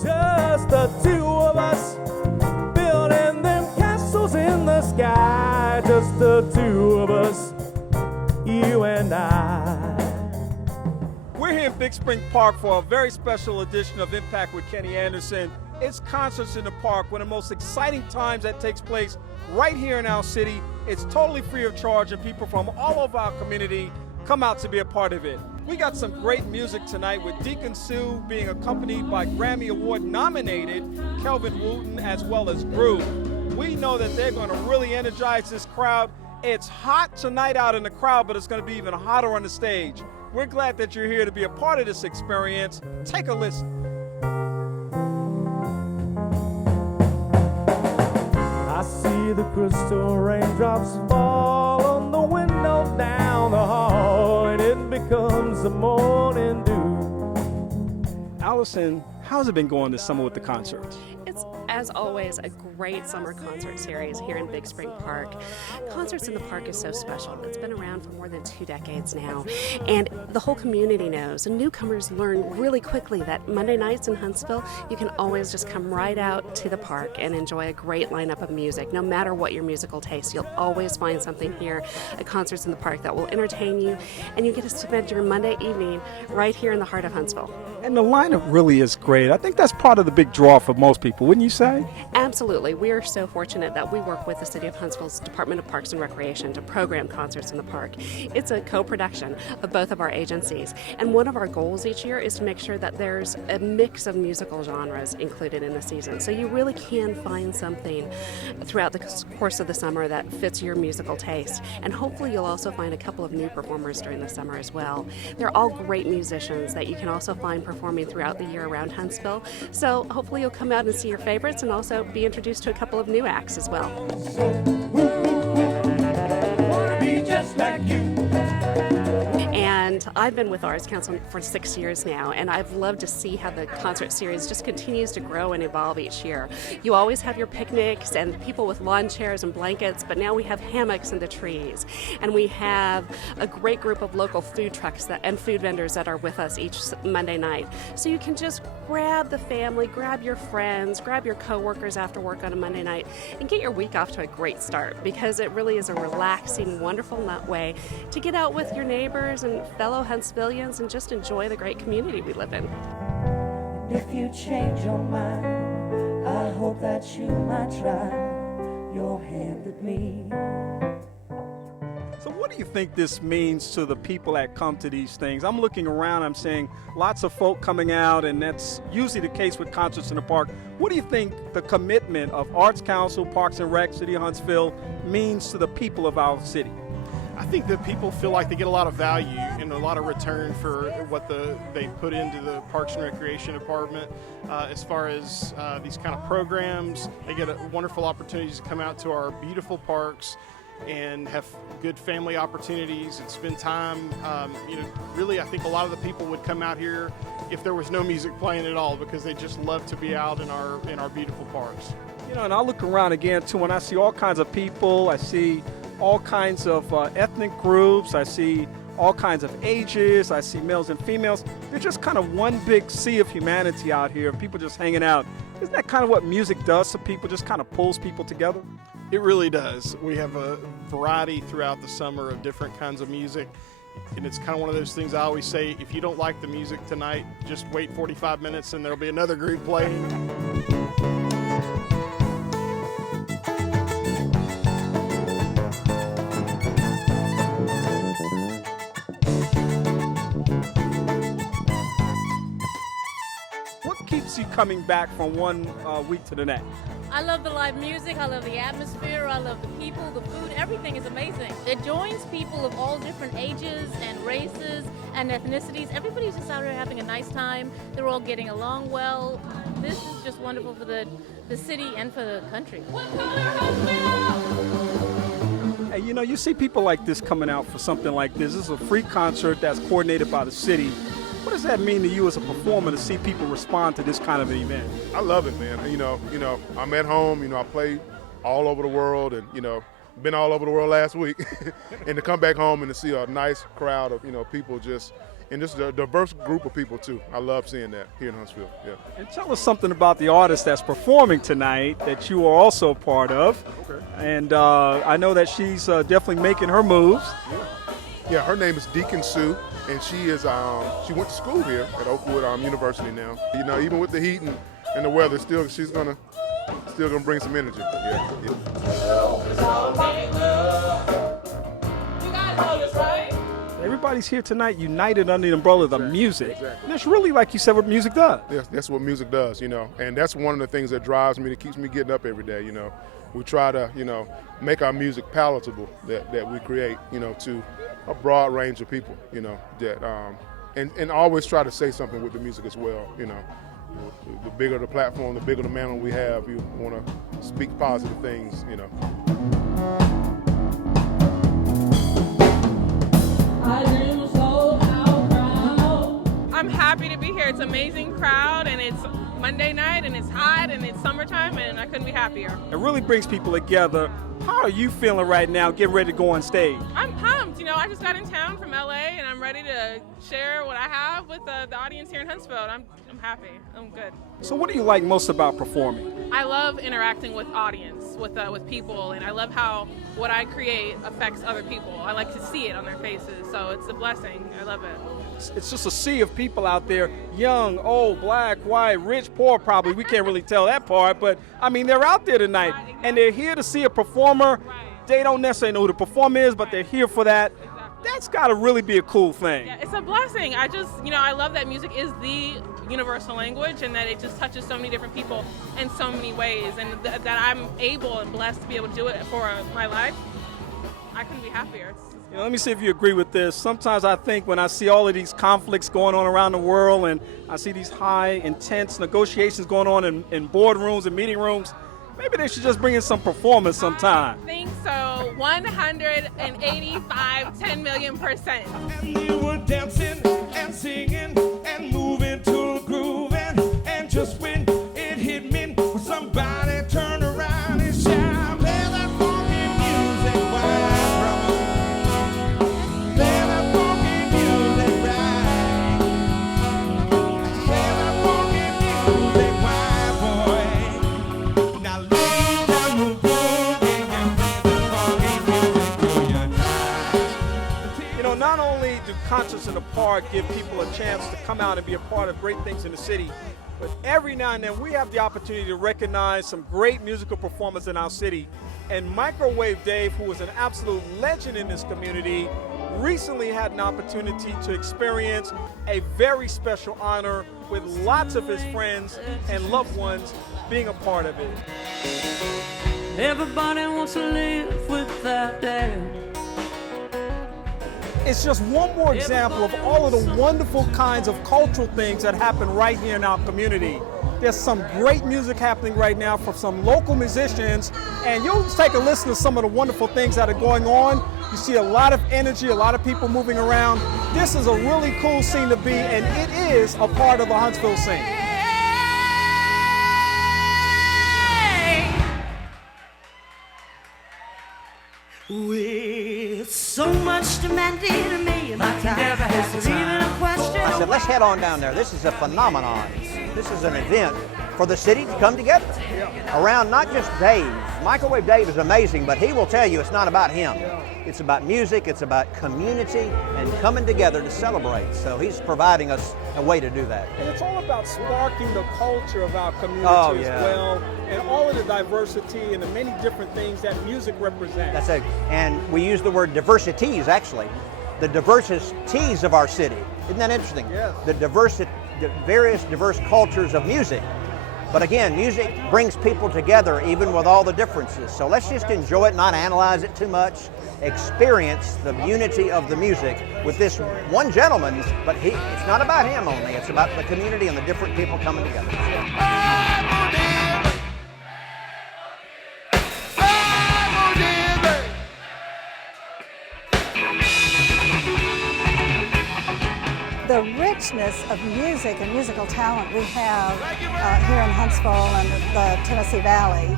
Just the two of us building them castles in the sky. Just the two of us, you and I. We're here in Big Spring Park for a very special edition of Impact with Kenny Anderson. It's Concerts in the Park, one of the most exciting times that takes place right here in our city. It's totally free of charge, and people from all over our community come out to be a part of it. We got some great music tonight with Deacon Sue being accompanied by Grammy Award nominated Kelvin Wooten as well as Groove. We know that they're going to really energize this crowd. It's hot tonight out in the crowd, but it's going to be even hotter on the stage. We're glad that you're here to be a part of this experience. Take a listen. I see the crystal raindrops fall on the window down the hall, and it becomes the morning dew. Allison, how's it been going this summer with the concerts? It's, as always, a great summer concert series here in Big Spring Park. Concerts in the Park is so special. It's been around for more than 2 decades now, and the whole community knows, and newcomers learn really quickly that Monday nights in Huntsville, you can always just come right out to the park and enjoy a great lineup of music. No matter what your musical taste, you'll always find something here at Concerts in the Park that will entertain you, and you get to spend your Monday evening right here in the heart of Huntsville. And the lineup really is great. I think that's part of the big draw for most people, wouldn't you say? Absolutely. We are so fortunate that we work with the City of Huntsville's Department of Parks and Recreation to program Concerts in the Park. It's a co-production of both of our agencies. And one of our goals each year is to make sure that there's a mix of musical genres included in the season. So you really can find something throughout the course of the summer that fits your musical taste. And hopefully you'll also find a couple of new performers during the summer as well. They're all great musicians that you can also find performing throughout the year around Huntsville. So hopefully you'll come out and see your favorites and also be introduced to a couple of new acts as well. And I've been with Arts Council for 6 years now, and I've loved to see how the concert series just continues to grow and evolve each year. You always have your picnics and people with lawn chairs and blankets, but now we have hammocks in the trees. And we have a great group of local food trucks and food vendors that are with us each Monday night. So you can just grab the family, grab your friends, grab your coworkers after work on a Monday night, and get your week off to a great start, because it really is a relaxing, wonderful way to get out with your neighbors and fellow Huntsvillians and just enjoy the great community we live in. And if you change your mind, I hope that you might try your hand at me. So what do you think this means to the people that come to these things? I'm looking around, I'm seeing lots of folk coming out, and that's usually the case with Concerts in the Park. What do you think the commitment of Arts Council, Parks and Rec, City of Huntsville means to the people of our city? I think that people feel like they get a lot of value and a lot of return for what they put into the Parks and Recreation Department. As far as these kind of programs, they get wonderful opportunities to come out to our beautiful parks and have good family opportunities and spend time. Really, I think a lot of the people would come out here if there was no music playing at all, because they just love to be out in our beautiful parks. You know, and I look around again too, and I see all kinds of people. I see all kinds of ethnic groups. I see all kinds of ages. I see males and females. They're just kind of one big sea of humanity out here, people just hanging out. Isn't that kind of what music does to people, just kind of pulls people together? It really does. We have a variety throughout the summer of different kinds of music, and it's kind of one of those things I always say, if you don't like the music tonight, just wait 45 minutes and there'll be another group playing. What keeps you coming back from one week to the next? I love the live music, I love the atmosphere, I love the people, the food, everything is amazing. It joins people of all different ages and races and ethnicities. Everybody's just out here having a nice time. They're all getting along well. This is just wonderful for the city and for the country. Hey, you know, you see people like this coming out for something like this. This is a free concert that's coordinated by the city. What does that mean to you as a performer to see people respond to this kind of an event? I love it, man. You know, I'm at home. I played all over the world, and been all over the world last week, and to come back home and to see a nice crowd of people just and just a diverse group of people too. I love seeing that here in Huntsville. Yeah. And tell us something about the artist that's performing tonight that you are also part of. Okay. And I know that she's definitely making her moves. Yeah, her name is Deacon Sue, and she is she went to school here at Oakwood University now. You know, even with the heat and the weather, she's gonna bring some energy. Yeah. Everybody's here tonight united under the umbrella of the music. Exactly. And that's really, like you said, what music does. That's what music does, you know, and that's one of the things that drives me, that keeps me getting up every day, you know. We try to, you know, make our music palatable that we create, you know, to a broad range of people, you know, that and always try to say something with the music as well, you know. The bigger the platform, the bigger the mantle we have, you want to speak positive things, you know. I'm happy to be here. It's an amazing crowd, and it's Monday night, and it's hot, and it's summertime, and I couldn't be happier. It really brings people together. How are you feeling right now, getting ready to go on stage? I'm pumped. You know, I just got in town from LA, and I'm ready to share what I have with the audience here in Huntsville. I'm happy. I'm good. So what do you like most about performing? I love interacting with audience, with people, and I love how what I create affects other people. I like to see it on their faces, so it's a blessing. I love it. It's just a sea of people out there, young, old, black, white, rich, poor probably. We can't really tell that part, but I mean, they're out there tonight, and they're here to see a performer. They don't necessarily know who the performer is, but they're here for that. That's got to really be a cool thing. Yeah, it's a blessing. I love that music is the universal language, and that it just touches so many different people in so many ways, and that I'm able and blessed to be able to do it for my life. I couldn't be happier. You know, let me see if you agree with this. Sometimes I think when I see all of these conflicts going on around the world, and I see these high, intense negotiations going on in boardrooms and meeting rooms, maybe they should just bring in some performance sometime. I think so. 185, 10 million%. And we were dancing and singing and moving to the groove, and just when it hit me, somebody turned around and shouted, "Play that funky music, white brother. Play that funky music, right. Play that funky music, white boy. Now lay down the boogie and play that funky music till you're tired." You know, not only do concerts in the park give people a chance to come out and be a part of great things in the city, but every now and then we have the opportunity to recognize some great musical performers in our city. And Microwave Dave, who is an absolute legend in this community, recently had an opportunity to experience a very special honor with lots of his friends and loved ones being a part of it. Everybody wants to live without doubt. It's just one more example of all of the wonderful kinds of cultural things that happen right here in our community. There's some great music happening right now from some local musicians, and you'll just take a listen to some of the wonderful things that are going on. You see a lot of energy, a lot of people moving around. This is a really cool scene to be, and it is a part of the Huntsville scene. With so much demanded of me, my time is even a question. I said, let's head on down there. This is a phenomenon. This is an event for the city to come together around not just Dave. Microwave Dave is amazing, but he will tell you it's not about him. It's about music, it's about community and coming together to celebrate. So he's providing us a way to do that. And it's all about sparking the culture of our community as well, and all of the diversity and the many different things that music represents. That's it. And we use the word diversities, actually. The diversities of our city. Isn't that interesting? Yes. The various diverse cultures of music. But again, music brings people together even with all the differences. So let's just enjoy it, not analyze it too much. Experience the unity of the music with this one gentleman, but it's not about him only, it's about the community and the different people coming together. The richness of music and musical talent we have here in Huntsville and the Tennessee Valley,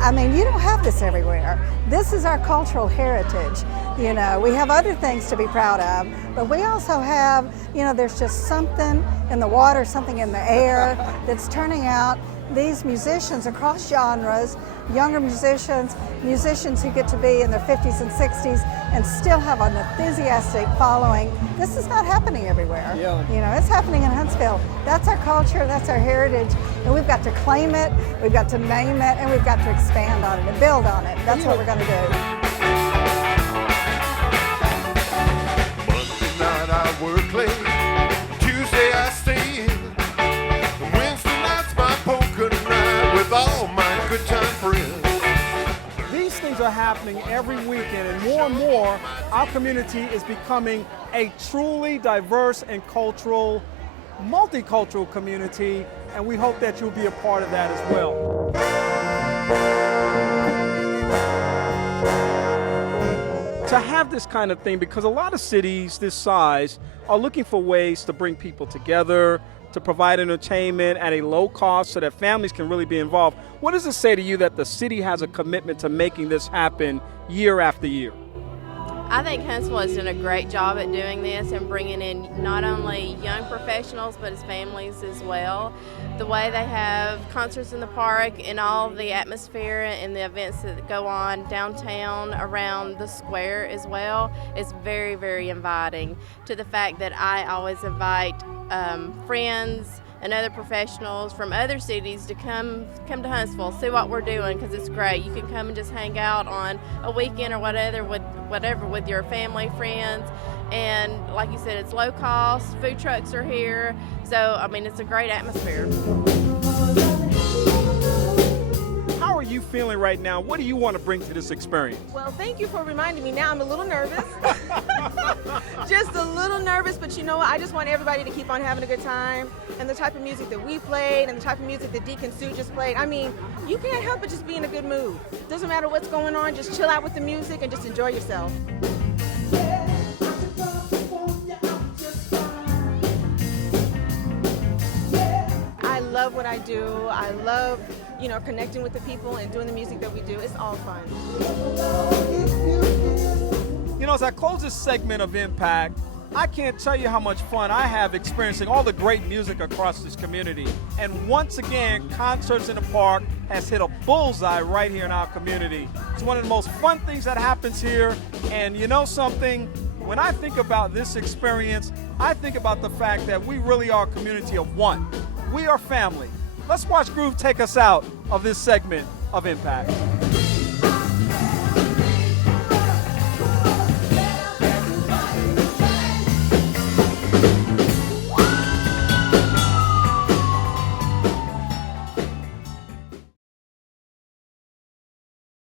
I mean, you don't have this everywhere. This is our cultural heritage. You know, we have other things to be proud of, but we also have, you know, there's just something in the water, something in the air that's turning out these musicians across genres, younger musicians, musicians who get to be in their 50s and 60s and still have an enthusiastic following. This is not happening everywhere. Yeah. You know, it's happening in Huntsville. That's our culture, that's our heritage, and we've got to claim it, we've got to name it, and we've got to expand on it and build on it. That's what we're going to do. Monday night I work late, Tuesday I stay in, Wednesday night's my poker night with all my good time friends. These things are happening every weekend, and more, our community is becoming a truly diverse and multicultural community, and we hope that you'll be a part of that as well. To have this kind of thing, because a lot of cities this size are looking for ways to bring people together, to provide entertainment at a low cost so that families can really be involved. What does it say to you that the city has a commitment to making this happen year after year? I think Huntsville has done a great job at doing this and bringing in not only young professionals but as families as well. The way they have concerts in the park and all the atmosphere and the events that go on downtown around the square as well is very, very inviting, to the fact that I always invite friends and other professionals from other cities to come to Huntsville, see what we're doing, because it's great. You can come and just hang out on a weekend or whatever with your family, friends, and like you said, it's low cost, food trucks are here, so I mean it's a great atmosphere. How are you feeling right now? What do you want to bring to this experience? Well, thank you for reminding me. Now I'm a little nervous. Just a little nervous, but you know what? I just want everybody to keep on having a good time. And the type of music that we played and the type of music that Deacon Sue just played, I mean, you can't help but just be in a good mood. Doesn't matter what's going on, just chill out with the music and just enjoy yourself. I love what I do. I love, you know, connecting with the people and doing the music that we do. It's all fun. You know, as I close this segment of Impact, I can't tell you how much fun I have experiencing all the great music across this community. And once again, Concerts in the Park has hit a bullseye right here in our community. It's one of the most fun things that happens here. And you know something? When I think about this experience, I think about the fact that we really are a community of one. We are family. Let's watch Groove take us out of this segment of Impact.